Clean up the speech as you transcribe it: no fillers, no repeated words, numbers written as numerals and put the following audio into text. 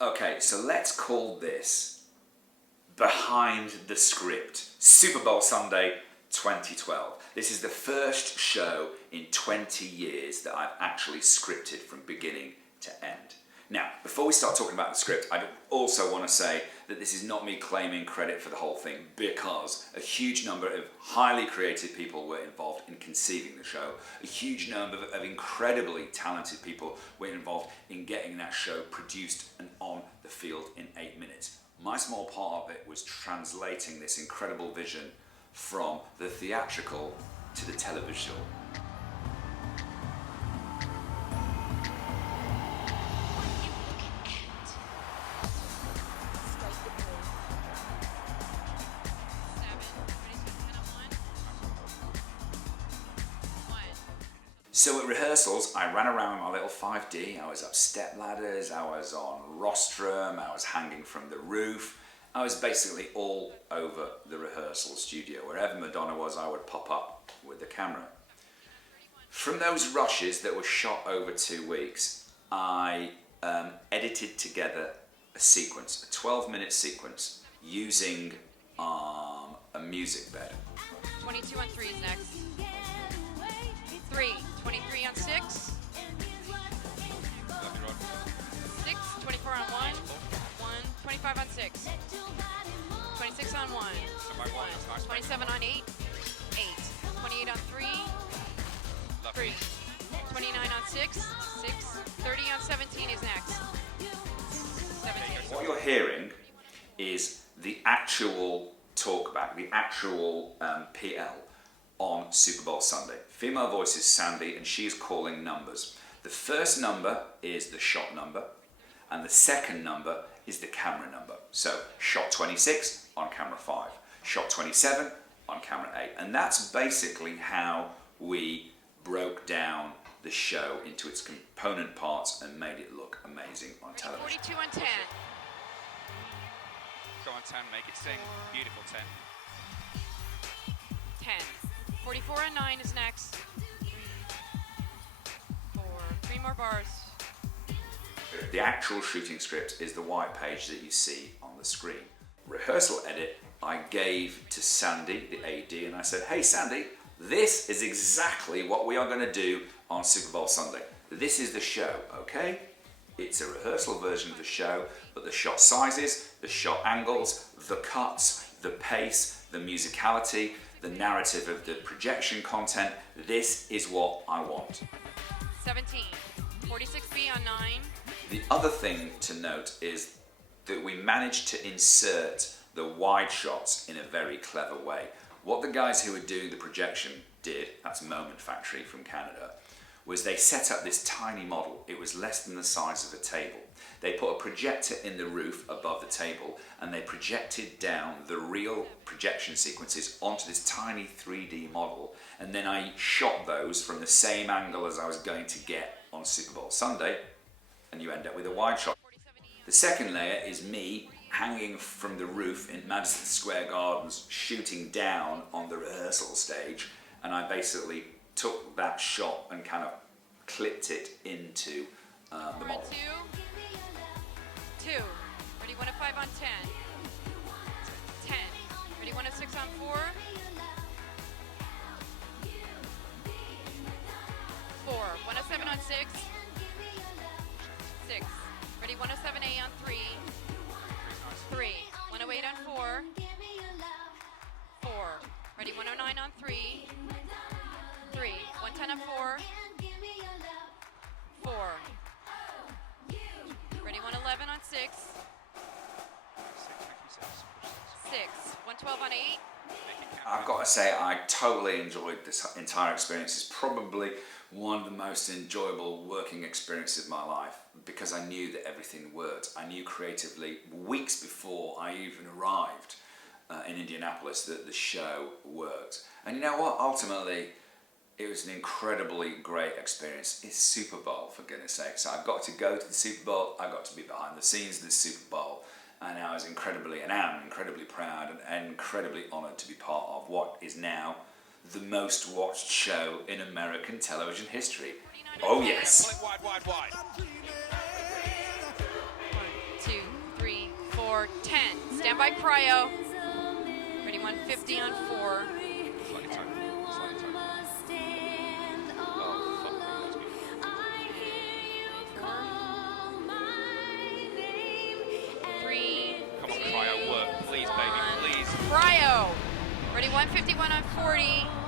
Okay, so let's call this Behind the Script, Super Bowl Sunday 2012. This is the first show in 20 years that I've actually scripted from beginning to end. Now, before we start talking about the script, I also want to say that this is not me claiming credit for the whole thing, because a huge number of highly creative people were involved in conceiving the show. A huge number of incredibly talented people were involved in getting that show produced and on the field in 8 minutes. My small part of it was translating this incredible vision from the theatrical to the televisual. So at rehearsals, I ran around my little 5D, I was up step ladders, I was on rostrum, I was hanging from the roof. I was basically all over the rehearsal studio. Wherever Madonna was, I would pop up with the camera. From those rushes that were shot over 2 weeks, I edited together a sequence, a 12-minute sequence, using a music bed. 22 on 3 is next. 3, 23 on 6. 6, 24 on 1. 1, 25 on 6. 26 on 1. 1, 27 on 8. 8, 28 on 3. 3, 29 on 6. 6, 30 on 17 is next. 17. What you're hearing is the actual talkback, the actual PL on Super Bowl Sunday. Female voice is Sandy, and she's calling numbers. The first number is the shot number, and the second number is the camera number. So shot 26 on camera 5, shot 27 on camera 8. And that's basically how we broke down the show into its component parts and made it look amazing on television. 42 on 10. Go on 10, make it sing. Beautiful 10. 10. 44 on 9 is next. 4, 3 more bars. The actual shooting script is the white page that you see on the screen. Rehearsal edit, I gave to Sandy, the AD, and I said, hey Sandy, this is exactly what we are going to do on Super Bowl Sunday. This is the show, okay? It's a rehearsal version of the show, but the shot sizes, the shot angles, the cuts, the pace, the musicality, the narrative of the projection content, this is what I want. 17. 46B on 9. The other thing to note is that we managed to insert the wide shots in a very clever way. What the guys who were doing the projection did, that's Moment Factory from Canada, was they set up this tiny model. It was less than the size of a table. They put a projector in the roof above the table, and they projected down the real projection sequences onto this tiny 3D model, and then I shot those from the same angle as I was going to get on Super Bowl Sunday, and you end up with a wide shot. The second layer is me hanging from the roof in Madison Square Gardens, shooting down on the rehearsal stage, and I basically took that shot and kind of clipped it into the model. 2. Ready 105 on 10. 10. Ready 106 on 4. 4. 107 on 6. 6. Ready 107A on 3. 3. 108 on 4. 4. Ready 109 on 3. 3. 110 on 4. 4. Ready 111 on 6. 6. 112 on 8. I've got to say, I totally enjoyed this entire experience. It's probably one of the most enjoyable working experiences of my life, because I knew that everything worked. I knew creatively, weeks before I even arrived in Indianapolis, that the show worked. And you know what? Ultimately, it was an incredibly great experience. It's Super Bowl, for goodness sake. So I've got to go to the Super Bowl. I got to be behind the scenes of the Super Bowl. And I was incredibly proud and incredibly honoured to be part of what is now the most watched show in American television history. Oh yes. Wide. 1, 2, Spike Cryo. Ready, 150 on 4. Slightly tight. Slightly tight. Oh, fuck. That's good. 3. Come on, cryo, work. Please, baby, please. Cryo. Ready, 151 on 40.